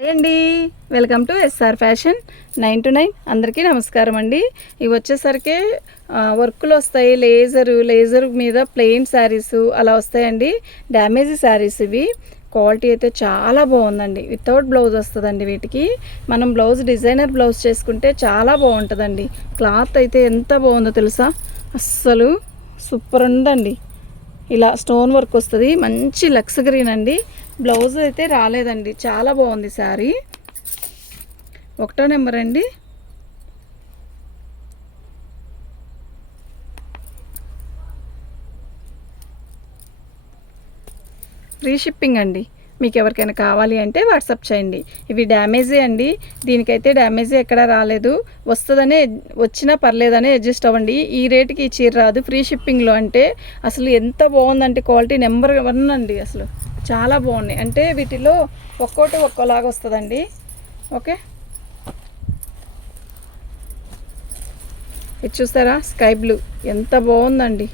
Hi అండి, welcome to SR Fashion 9 to 9. అందరికీ నమస్కారం అండి. ఇవి వచ్చేసరికి వర్కులు వస్తాయి. లేజర్ మీద ప్లెయిన్ శారీస్ అలా వస్తాయండి. డ్యామేజ్ శారీస్ ఇవి. క్వాలిటీ అయితే చాలా బాగుందండి. వితౌట్ బ్లౌజ్ వస్తుందండి. వీటికి మనం డిజైనర్ బ్లౌజ్ చేసుకుంటే చాలా బాగుంటుందండి. క్లాత్ అయితే ఎంత బాగుందో తెలుసా, అస్సలు సూపర్ ఉందండి. ఇలా స్టోన్ వర్క్ వస్తుంది. మంచి లక్స్ గ్రీన్ అండి. బ్లౌజ్ అయితే రాలేదండి. చాలా బాగుంది శారీ. 1వ నెంబర్ అండి. ఫ్రీ షిప్పింగ్ అండి. మీకు ఎవరికైనా కావాలి అంటే వాట్సాప్ చేయండి. ఇవి డ్యామేజే అండి. దీనికైతే డ్యామేజే ఎక్కడా రాలేదు. వస్తుందనే వచ్చినా పర్లేదని అడ్జస్ట్ అవ్వండి. ఈ రేటుకి ఈ చీర రాదు ఫ్రీ షిప్పింగ్లో. అంటే అసలు ఎంత బాగుందంటే క్వాలిటీ నెంబర్ 1 అండి. అసలు చాలా బాగున్నాయి. అంటే వీటిలో ఒక్కోటి ఒక్కోలాగా వస్తుందండి. ఓకే, ఇది చూస్తారా, స్కై బ్లూ ఎంత బాగుందండి.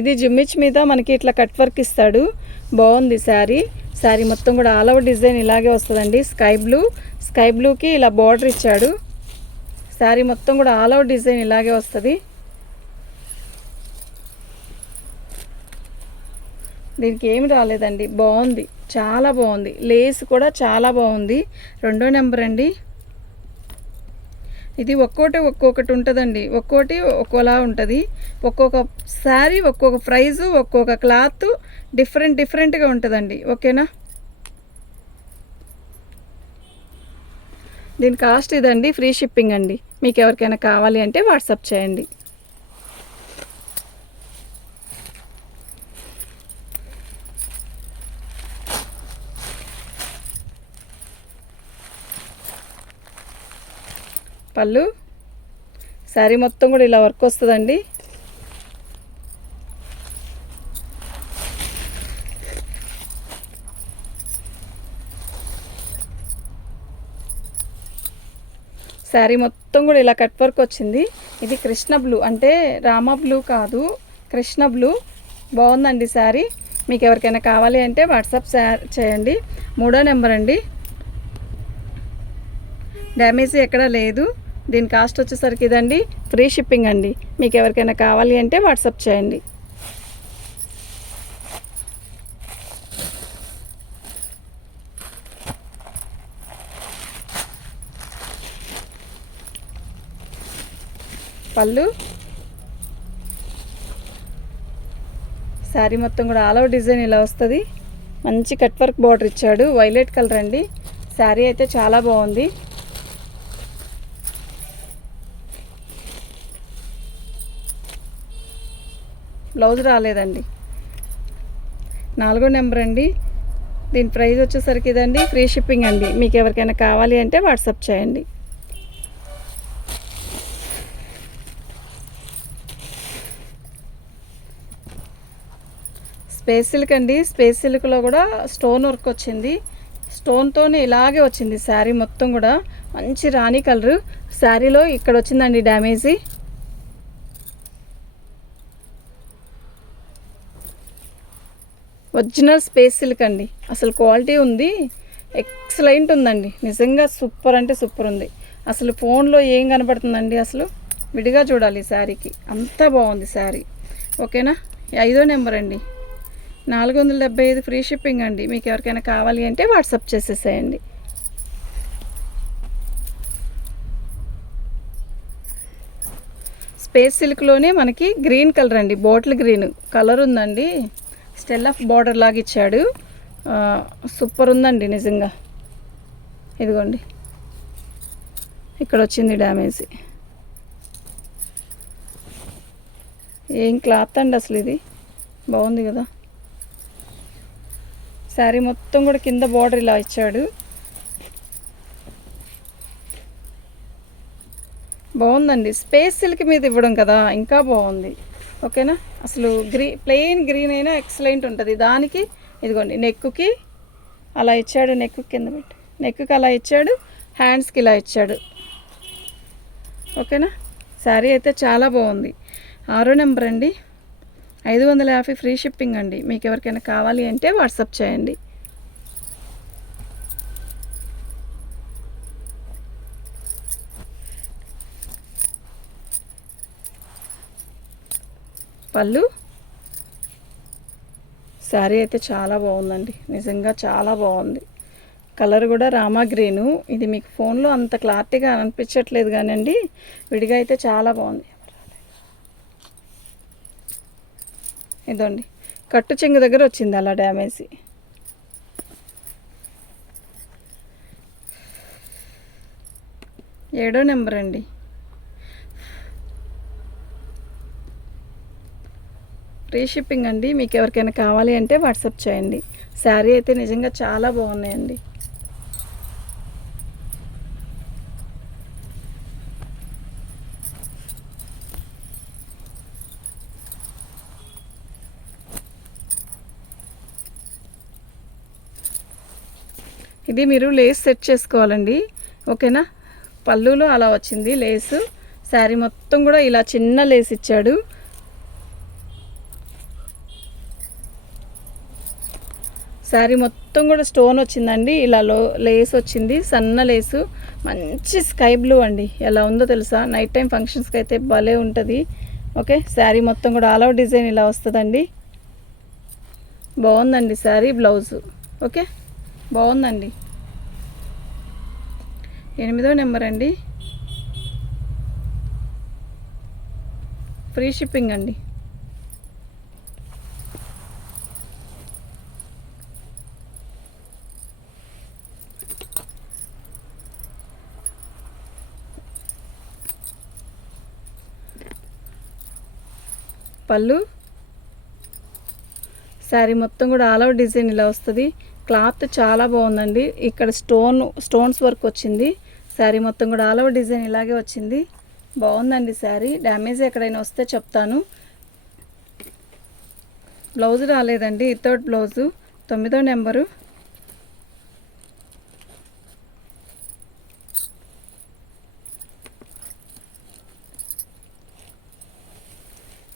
ఇది జిమ్మిచ్ మీద మనకి ఇట్లా కట్ వర్క్ ఇస్తాడు. బాగుంది శారీ మొత్తం కూడా ఆల్ ఓవర్ డిజైన్ ఇలాగే వస్తుందండి. స్కై బ్లూకి ఇలా బార్డర్ ఇచ్చాడు. శారీ మొత్తం కూడా ఆల్ ఓవర్ డిజైన్ ఇలాగే వస్తుంది. దీనికి ఏమి రాలేదండి. బాగుంది, చాలా బాగుంది. లేస్ కూడా చాలా బాగుంది. 2వ నెంబర్ అండి. ఇది ఒక్కొక్కటి ఉంటుందండి. ఒక్కోటి ఒక్కోలా ఉంటుంది. ఒక్కొక్క శారీ ఒక్కొక్క ప్రైజు, ఒక్కొక్క క్లాత్ డిఫరెంట్గా ఉంటుందండి. ఓకేనా, దీని కాస్ట్ ఇదండి. ఫ్రీ షిప్పింగ్ అండి. మీకు ఎవరికైనా కావాలి అంటే వాట్సాప్ చేయండి. పళ్ళు శారీ మొత్తం కూడా ఇలా వర్క్ వస్తుందండి. శారీ మొత్తం కూడా ఇలా కట్ వర్క్ వచ్చింది. ఇది కృష్ణ బ్లూ, అంటే రామ బ్లూ కాదు, కృష్ణ బ్లూ. బాగుందండి శారీ. మీకు ఎవరికైనా కావాలి అంటే వాట్సాప్ చేయండి. 3వ నెంబర్ అండి. డ్యామేజ్ ఎక్కడా లేదు. దీని కాస్ట్ వచ్చేసరికి ఇదండి. ఫ్రీ షిప్పింగ్ అండి. మీకు ఎవరికైనా కావాలి అంటే వాట్సాప్ చేయండి. పళ్ళు శారీ మొత్తం కూడా ఆల్ ఓవర్ డిజైన్ ఇలా వస్తుంది. మంచి కట్ వర్క్ బార్డర్ ఇచ్చాడు. వైలెట్ కలర్ అండి. శారీ అయితే చాలా బాగుంది. బ్లౌజ్ రాలేదండి. 4వ నెంబర్ అండి. దీని ప్రైస్ వచ్చేసరికి ఇదండి. ఫ్రీ షిప్పింగ్ అండి. మీకు ఎవరికైనా కావాలి అంటే వాట్సాప్ చేయండి. స్పేస్ సిల్క్ అండి. స్పేస్ సిల్క్లో కూడా స్టోన్ వర్క్ వచ్చింది. స్టోన్తోనే ఇలాగే వచ్చింది శారీ మొత్తం కూడా. మంచి రాణి కలరు. శారీలో ఇక్కడ వచ్చిందండి డ్యామేజీ. ఒరిజినల్ స్పేస్ సిల్క్ అండి. అసలు క్వాలిటీ ఉంది, ఎక్సలెంట్ ఉందండి. నిజంగా సూపర్ అంటే సూపర్ ఉంది. అసలు ఫోన్లో ఏం కనపడుతుందండి, అసలు విడిగా చూడాలి శారీకి. అంత బాగుంది శారీ. ఓకేనా, 5వ నెంబర్ అండి. 475 ఫ్రీ షిప్పింగ్ అండి. మీకు ఎవరికైనా కావాలి అంటే వాట్సాప్ చేసేసేయండి. స్పేస్ సిల్క్లోనే మనకి గ్రీన్ కలర్ అండి. బాటిల్ గ్రీన్ కలర్ ఉందండి. స్టెల్ ఆఫ్ బార్డర్ లాగా ఇచ్చాడు. సూపర్ ఉందండి నిజంగా. ఇదిగోండి, ఇక్కడ వచ్చింది డ్యామేజ్. ఏం క్లాత్ అండి అసలు. ఇది బాగుంది కదా. శారీ మొత్తం కూడా కింద బార్డర్ ఇలా ఇచ్చాడు. బాగుందండి. స్పేస్ సిల్క్ మీద ఇవ్వడం కదా, ఇంకా బాగుంది. ఓకేనా, అసలు ప్లెయిన్ గ్రీన్ అయినా ఎక్సలెంట్ ఉంటుంది. దానికి ఇదిగోండి నెక్కి అలా ఇచ్చాడు. నెక్ కింద పెట్టి నెక్కి అలా ఇచ్చాడు. హ్యాండ్స్కి ఇలా ఇచ్చాడు. ఓకేనా, శారీ అయితే చాలా బాగుంది. 6వ నెంబర్ అండి. 550 ఫ్రీ షిప్పింగ్ అండి. మీకు ఎవరికైనా కావాలి అంటే వాట్సాప్ చేయండి. పళ్ళు శారీ అయితే చాలా బాగుందండి, నిజంగా చాలా బాగుంది. కలర్ కూడా రామా గ్రీను. ఇది మీకు ఫోన్లో అంత క్లారిటీగా అనిపించట్లేదు కానండి, విడిగా అయితే చాలా బాగుంది. ఇదండి కట్టు చెంగు దగ్గర వచ్చింది అలా డ్యామేజ్. 7వ నెంబర్ అండి. ఫ్రీ షిప్పింగ్ అండి. మీకు ఎవరికైనా కావాలి అంటే వాట్సాప్ చేయండి. శారీ అయితే నిజంగా చాలా బాగున్నాయండి. ఇది మీరు లేస్ సెట్ చేసుకోవాలండి, ఓకేనా. పళ్ళులో అలా వచ్చింది లేసు. శారీ మొత్తం కూడా ఇలా చిన్న లేస్ ఇచ్చాడు. శారీ మొత్తం కూడా స్టోన్ వచ్చిందండి, ఇలా లేస్ వచ్చింది, సన్న లేసు. మంచి స్కై బ్లూ అండి, ఎలా ఉందో తెలుసా. నైట్ టైం ఫంక్షన్స్కి అయితే భలే ఉంటుంది. ఓకే, శారీ మొత్తం కూడా ఆల్ అవుట్ డిజైన్ ఇలా వస్తుందండి. బాగుందండి శారీ. బ్లౌజు ఓకే, బాగుందండి. 8వ నెంబర్ అండి. ఫ్రీ షిప్పింగ్ అండి. పళ్ళు శారీ మొత్తం కూడా ఆల్ అవుట్ డిజైన్ ఇలా వస్తుంది. క్లాత్ చాలా బాగుందండి. ఇక్కడ స్టోన్స్ వర్క్ వచ్చింది. శారీ మొత్తం కూడా ఆల్ అవుట్ డిజైన్ ఇలాగే వచ్చింది. బాగుందండి శారీ. డ్యామేజ్ ఎక్కడైనా వస్తే చెప్తాను. బ్లౌజ్ రాలేదండి, వితౌట్ బ్లౌజు. 9వ నెంబరు.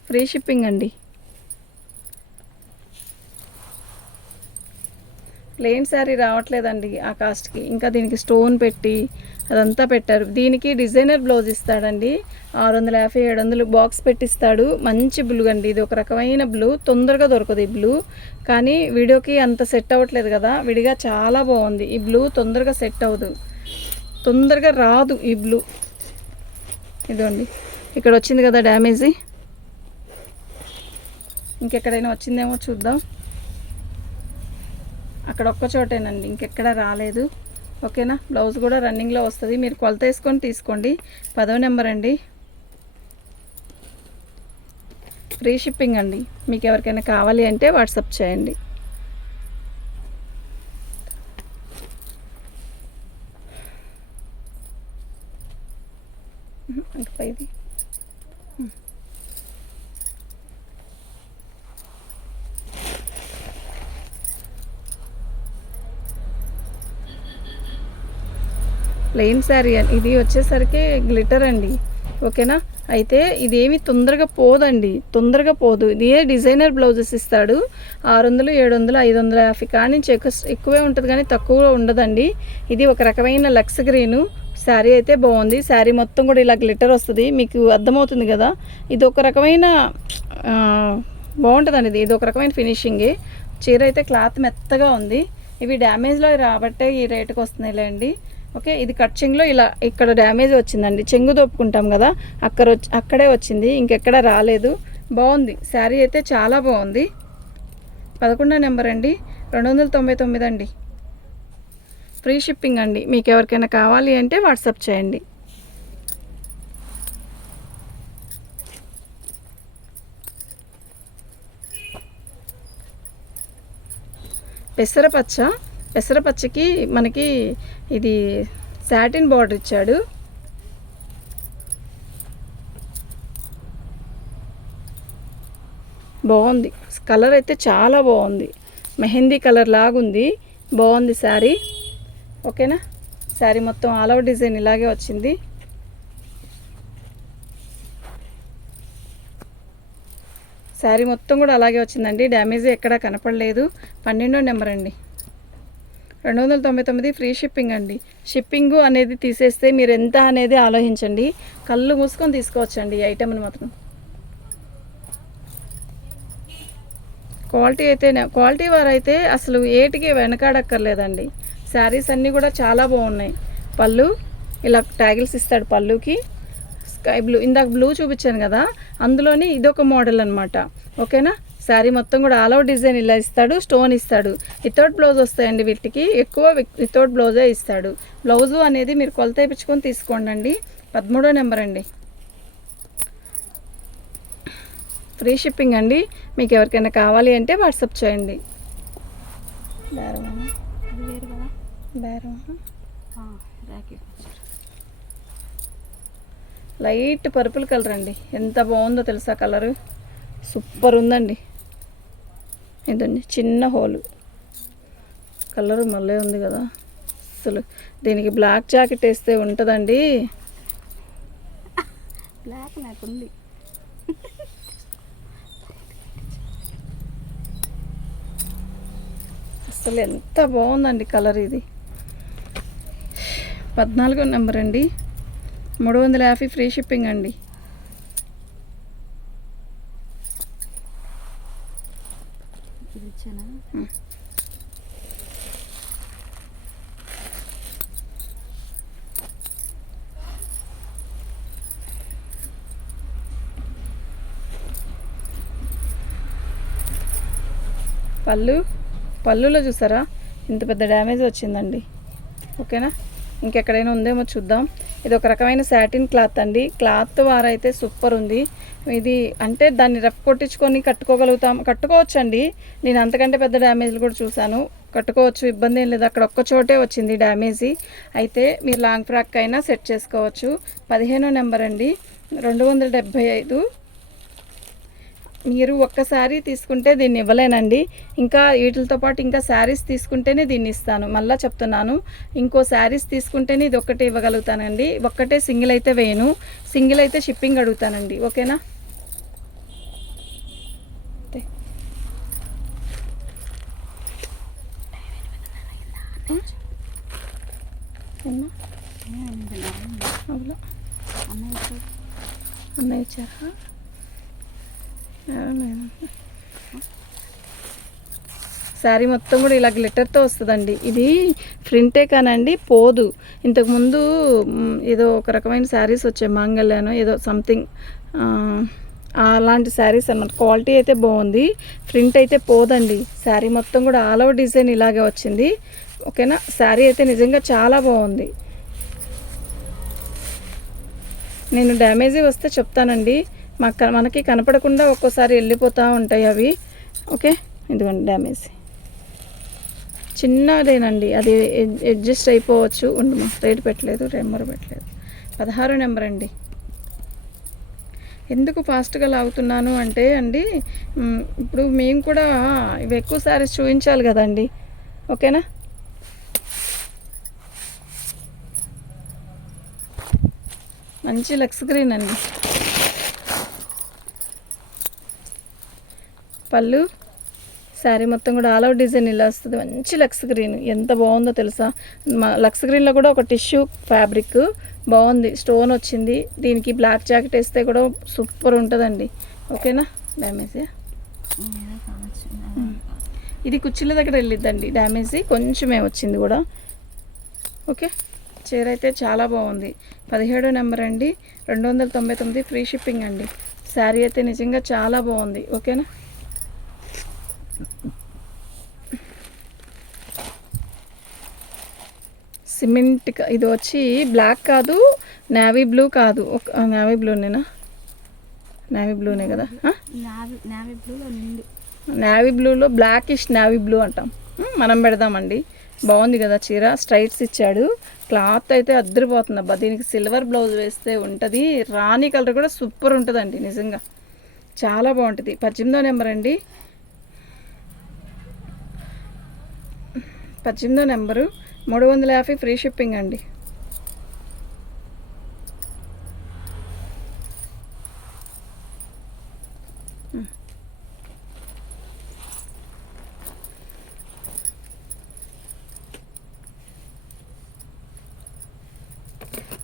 ఫ్రీ షిప్పింగ్ అండి. ప్లెయిన్ శారీ రావట్లేదండి ఆ కాస్ట్కి. ఇంకా దీనికి స్టోన్ పెట్టి అదంతా పెట్టారు. దీనికి డిజైనర్ బ్లౌజ్ ఇస్తాడండి. 650 700 బాక్స్ పెట్టిస్తాడు. మంచి బ్లూ అండి, ఇది ఒక రకమైన బ్లూ. తొందరగా దొరకదు ఈ బ్లూ, కానీ వీడియోకి అంత సెట్ అవ్వట్లేదు కదా. విడిగా చాలా బాగుంది ఈ బ్లూ. తొందరగా సెట్ అవ్వదు, తొందరగా రాదు ఈ బ్లూ. ఇదండి ఇక్కడ వచ్చింది కదా డ్యామేజీ. ఇంకెక్కడైనా వచ్చిందేమో చూద్దాం. అక్కడ ఒక్క చోటేనండి, ఇంకెక్కడ రాలేదు. ఓకేనా. బ్లౌజ్ కూడా రన్నింగ్లో వస్తుంది, మీరు కొలత వేసుకొని తీసుకోండి. 10వ నెంబర్ అండి. ఫ్రీ షిప్పింగ్ అండి. మీకు ఎవరికైనా కావాలి అంటే వాట్సాప్ చేయండి. ఇది ప్లెయిన్ శారీ. ఇది వచ్చేసరికి గ్లిటర్ అండి, ఓకేనా. అయితే ఇదేమి తొందరగా పోదండి, తొందరగా పోదు. ఇది డిజైనర్ బ్లౌజెస్ ఇస్తాడు. 600 700 550 కానీ నుంచి ఎక్కువే ఉంటుంది కానీ తక్కువ ఉండదండి. ఇది ఒక రకమైన లక్స్ గ్రీను. శారీ అయితే బాగుంది. శారీ మొత్తం కూడా ఇలా గ్లిటర్ వస్తుంది, మీకు అర్థమవుతుంది కదా. ఇది ఒక రకమైన బాగుంటుందండి. ఇది ఒక రకమైన ఫినిషింగే. చీర అయితే క్లాత్ మెత్తగా ఉంది. ఇవి డ్యామేజ్లో రాబట్టే ఈ రేటుకి వస్తున్నాయిలేండి. ఓకే, ఇది కట్ చెంగులో ఇలా ఇక్కడ డ్యామేజ్ వచ్చిందండి. చెంగు దొప్పుకుంటాం కదా, అక్కడే వచ్చింది, ఇంకెక్కడ రాలేదు. బాగుంది శారీ అయితే చాలా బాగుంది. 11వ నెంబర్ అండి. 299 అండి. ఫ్రీ షిప్పింగ్ అండి. మీకు ఎవరికైనా కావాలి అంటే వాట్సాప్ చేయండి. పెసరపచ్చకి మనకి ఇది సాటిన్ బార్డర్ ఇచ్చాడు. బాగుంది కలర్ అయితే చాలా బాగుంది. మెహందీ కలర్ లాగుంది, బాగుంది శారీ. ఓకేనా. శారీ మొత్తం ఆల్ అవుట్ డిజైన్ ఇలాగే వచ్చింది. శారీ మొత్తం కూడా అలాగే వచ్చిందండి, డ్యామేజ్ ఎక్కడా కనపడలేదు. 12వ నెంబర్ అండి, 299 ఫ్రీ షిప్పింగ్ అండి. షిప్పింగ్ అనేది తీసేస్తే మీరు ఎంత అనేది ఆలోచించండి, కళ్ళు మూసుకొని తీసుకోవచ్చండి ఈ ఐటెంని మాత్రం. క్వాలిటీ వారైతే అసలు ఏటికి వెనకాడక్కర్లేదండి. శారీస్ అన్నీ కూడా చాలా బాగున్నాయి. పళ్ళు ఇలా ట్యాగిల్స్ ఇస్తాడు పళ్ళుకి, స్కై బ్లూ, ఇందాక బ్లూ చూపించాను కదా, అందులోని ఇదొక మోడల్ అనమాట. ఓకేనా, శారీ మొత్తం కూడా ఆల్ అవుట్ డిజైన్ ఇలా ఇస్తాడు, స్టోన్ ఇస్తాడు. వితౌట్ బ్లౌజ్ వస్తాయండి, వీటికి ఎక్కువ వితౌట్ బ్లౌజే ఇస్తాడు. బ్లౌజు అనేది మీరు కొలత వేయించుకొని తీసుకోండి. 13వ నెంబర్ అండి, ఫ్రీ షిప్పింగ్ అండి. మీకు ఎవరికైనా కావాలి అంటే వాట్సాప్ చేయండి. లైట్ పర్పుల్ కలర్ అండి, ఎంత బాగుందో తెలుసా కలరు, సూపర్ ఉందండి. ఇదండి చిన్న హోలు, కలరు మళ్ళీ ఉంది కదా అసలు. దీనికి బ్లాక్ జాకెట్ వేస్తే ఉంటుందండి. బ్లాక్ నాకుంది. అసలు ఎంత బాగుందండి కలర్ ఇది. 14వ నెంబర్ అండి, 350 ఫ్రీ షిప్పింగ్ అండి. పళ్ళులో చూసారా ఇంత పెద్ద డ్యామేజ్ వచ్చిందండి. ఓకేనా, ఇంకెక్కడైనా ఉందేమో చూద్దాం. ఇది ఒక రకమైన సాటిన్ క్లాత్ అండి, క్లాత్ వారైతే సూపర్ ఉంది. ఇది అంటే దాన్ని రఫ్ కొట్టించుకొని కట్టుకోవచ్చండి. నేను అంతకంటే పెద్ద డ్యామేజ్లు కూడా చూశాను, కట్టుకోవచ్చు, ఇబ్బంది ఏం లేదు. అక్కడ ఒక్క చోటే వచ్చింది డ్యామేజీ. అయితే మీరు లాంగ్ ఫ్రాక్ అయినా సెట్ చేసుకోవచ్చు. 15వ నెంబర్ అండి, 275. మీరు ఒక్క శారీ తీసుకుంటే దీన్ని ఇవ్వలేనండి, ఇంకా వీటితో పాటు ఇంకా శారీస్ తీసుకుంటేనే దీన్ని ఇస్తాను. మళ్ళీ చెప్తున్నాను, ఇంకో శారీస్ తీసుకుంటేనే ఇది ఒక్కటే ఇవ్వగలుగుతానండి. ఒక్కటే సింగిల్ అయితే వేయను, సింగిల్ అయితే షిప్పింగ్ అడుగుతానండి. ఓకేనా, అన్నయ్య ఇచ్చారా? శారీ మొత్తం కూడా ఇలా గ్లిటర్తో వస్తుందండి. ఇది ప్రింటే కానండి, పోదు. ఇంతకుముందు ఏదో ఒక రకమైన శారీస్ వచ్చాయి, మాంగళ్యానో ఏదో సంథింగ్, అలాంటి శారీస్ అన్నమాట. క్వాలిటీ అయితే బాగుంది, ప్రింట్ అయితే పోదండి. శారీ మొత్తం కూడా ఆల్ ఓవర్ డిజైన్ ఇలాగే వచ్చింది. ఓకేనా, శారీ అయితే నిజంగా చాలా బాగుంది. నేను డ్యామేజీ వస్తే చెప్తానండి, మనకి కనపడకుండా ఒక్కోసారి వెళ్ళిపోతూ ఉంటాయి అవి. ఓకే, ఇదిగోండి డ్యామేజ్ చిన్నదేనండి, అది అడ్జస్ట్ అయిపోవచ్చు. ఉండమా, రేటు పెట్టలేదు, నెంబర్ పెట్టలేదు. 16వ నెంబర్ అండి. ఎందుకు ఫాస్ట్గా లాగుతున్నాను అంటే అండి, ఇప్పుడు మేము కూడా ఇవి ఎక్కువ సారీస్ చూపించాలి కదండి. ఓకేనా, మంచి లక్స్ గ్రీన్ అండి. పళ్ళు, శారీ మొత్తం కూడా ఆల్ అవుట్ డిజైన్ ఇలా వస్తుంది. మంచి లక్స్ గ్రీన్, ఎంత బాగుందో తెలుసా. లక్స్ గ్రీన్లో కూడా ఒక టిష్యూ ఫ్యాబ్రిక్ బాగుంది, స్టోన్ వచ్చింది. దీనికి బ్లాక్ జాకెట్ వేస్తే కూడా సూపర్ ఉంటుందండి. ఓకేనా, డ్యామేజీ ఇది కుర్చీల దగ్గర వెళ్ళిద్దండి, డ్యామేజీ కొంచెమే వచ్చింది కూడా. ఓకే, చీర అయితే చాలా బాగుంది. 17వ నెంబర్ అండి, 299 ఫ్రీ షిప్పింగ్ అండి. శారీ అయితే నిజంగా చాలా బాగుంది. ఓకేనా, సిమెంట్, ఇది వచ్చి బ్లాక్ కాదు, నేవీ బ్లూ కాదు, నేవీ బ్లూనేనా, నేవీ బ్లూనే కదా, నేవీ బ్లూలో బ్లాకిష్ నేవీ బ్లూ అంటాం, మనం పెడదామండి. బాగుంది కదా చీర, స్ట్రైట్స్ ఇచ్చాడు, క్లాత్ అయితే అద్దరిపోతుంది. అబ్బా, దీనికి సిల్వర్ బ్లౌజ్ వేస్తే ఉంటుంది, రాణి కలర్ కూడా సూపర్ ఉంటుందండి, నిజంగా చాలా బాగుంటుంది. 18వ నెంబర్ అండి, 18వ నెంబరు, 350 ఫ్రీ షిప్పింగ్ అండి.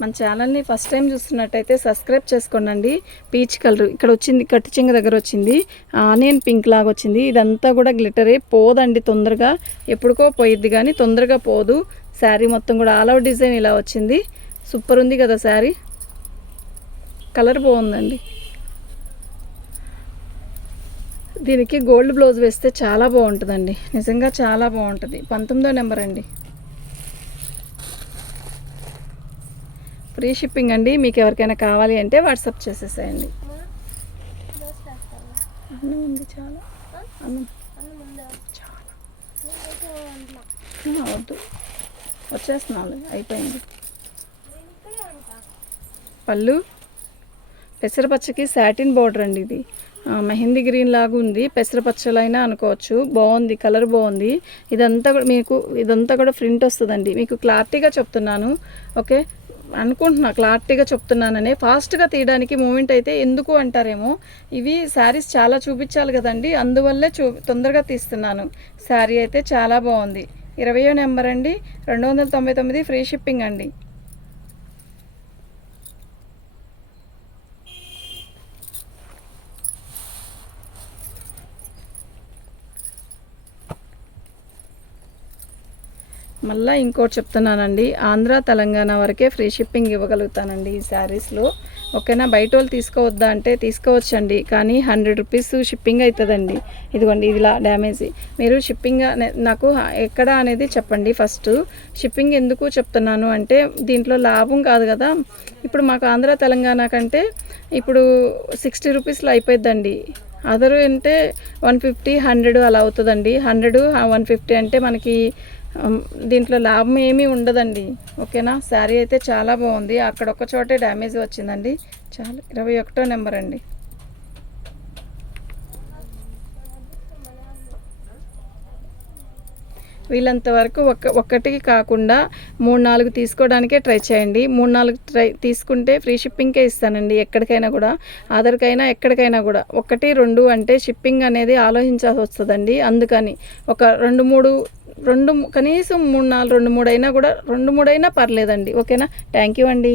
మన ఛానల్ని ఫస్ట్ టైం చూస్తున్నట్టయితే సబ్స్క్రైబ్ చేసుకోండి. పీచ్ కలర్ ఇక్కడ వచ్చింది, కట్టు చెంగ దగ్గర వచ్చింది, ఆనియన్ పింక్ లాగా వచ్చింది. ఇదంతా కూడా గ్లిటరే, పోదండి తొందరగా, ఎప్పుడుకో పోయిద్ది కానీ తొందరగా పోదు. శారీ మొత్తం కూడా ఆల్ అవుట్ డిజైన్ ఇలా వచ్చింది. సూపర్ ఉంది కదా శారీ, కలర్ బాగుందండి. దీనికి గోల్డ్ బ్లౌజ్ వేస్తే చాలా బాగుంటుందండి, నిజంగా చాలా బాగుంటుంది. 19వ నెంబర్ అండి. ఫ్రీ షిప్పింగ్ అండి. మీకు ఎవరికైనా కావాలి అంటే వాట్సాప్ చేసేసేయండి. అన్నం ఉంది చాలా, అన్నం చాలా వద్దు, వచ్చేస్తున్నాను, అయిపోయింది. పళ్ళు పెసరపచ్చకి సాటిన్ బార్డర్ అండి. ఇది మెహందీ గ్రీన్ లాగా ఉంది, పెసరపచ్చలైనా అనుకోవచ్చు. బాగుంది, కలర్ బాగుంది. ఇదంతా కూడా మీకు ఇదంతా కూడా ప్రింట్ వస్తుందండి. మీకు క్లారిటీగా చెప్తున్నాను, ఓకే అనుకుంటున్నా, క్లారిటీగా చెప్తున్నాననే. ఫాస్ట్గా తీయడానికి మూమెంట్ అయితే ఎందుకు అంటారేమో, ఇవి శారీస్ చాలా చూపించాలి కదండి, అందువల్లే తొందరగా తీస్తున్నాను. శారీ అయితే చాలా బాగుంది. 20వ నెంబర్ అండి, 299 ఫ్రీ షిప్పింగ్ అండి. మళ్ళీ ఇంకోటి చెప్తున్నానండి, ఆంధ్ర తెలంగాణ వరకే ఫ్రీ షిప్పింగ్ ఇవ్వగలుగుతానండి ఈ శారీస్లో, ఓకేనా. బయట వాళ్ళు తీసుకోవద్దా అంటే తీసుకోవచ్చండి, కానీ 100 రూపీస్ షిప్పింగ్ అవుతుందండి. ఇదిగోండి, ఇదిలా డ్యామేజ్. మీరు షిప్పింగ్ నాకు ఎక్కడ అనేది చెప్పండి. ఫస్ట్ షిప్పింగ్ ఎందుకు చెప్తున్నాను అంటే, దీంట్లో లాభం కాదు కదా. ఇప్పుడు మాకు ఆంధ్ర తెలంగాణ కంటే ఇప్పుడు 60 రూపీస్లో అయిపోద్దండి. అదరు అంటే 150, 100 అలా అవుతుందండి. 100, 150 అంటే మనకి దీంట్లో లాభం ఏమీ ఉండదండి, ఓకేనా. శారీ అయితే చాలా బాగుంది, అక్కడ ఒక చోటే డ్యామేజ్ వచ్చిందండి. చాలా 21వ నెంబర్ అండి. వీళ్ళంత వరకు ఒక్కటికి కాకుండా 3-4 తీసుకోవడానికే ట్రై చేయండి. 3-4 తీసుకుంటే ఫ్రీ షిప్పింగ్కే ఇస్తానండి, ఎక్కడికైనా కూడా, ఆధార్కైనా ఎక్కడికైనా కూడా. 1-2 అంటే షిప్పింగ్ అనేది ఆలోచించాల్సి వస్తుందండి. అందుకని ఒక 2-3 కనీసం 3-4 2-3 అయినా కూడా, 2-3 అయినా పర్లేదండి, ఓకేనా. థ్యాంక్ యూ అండి.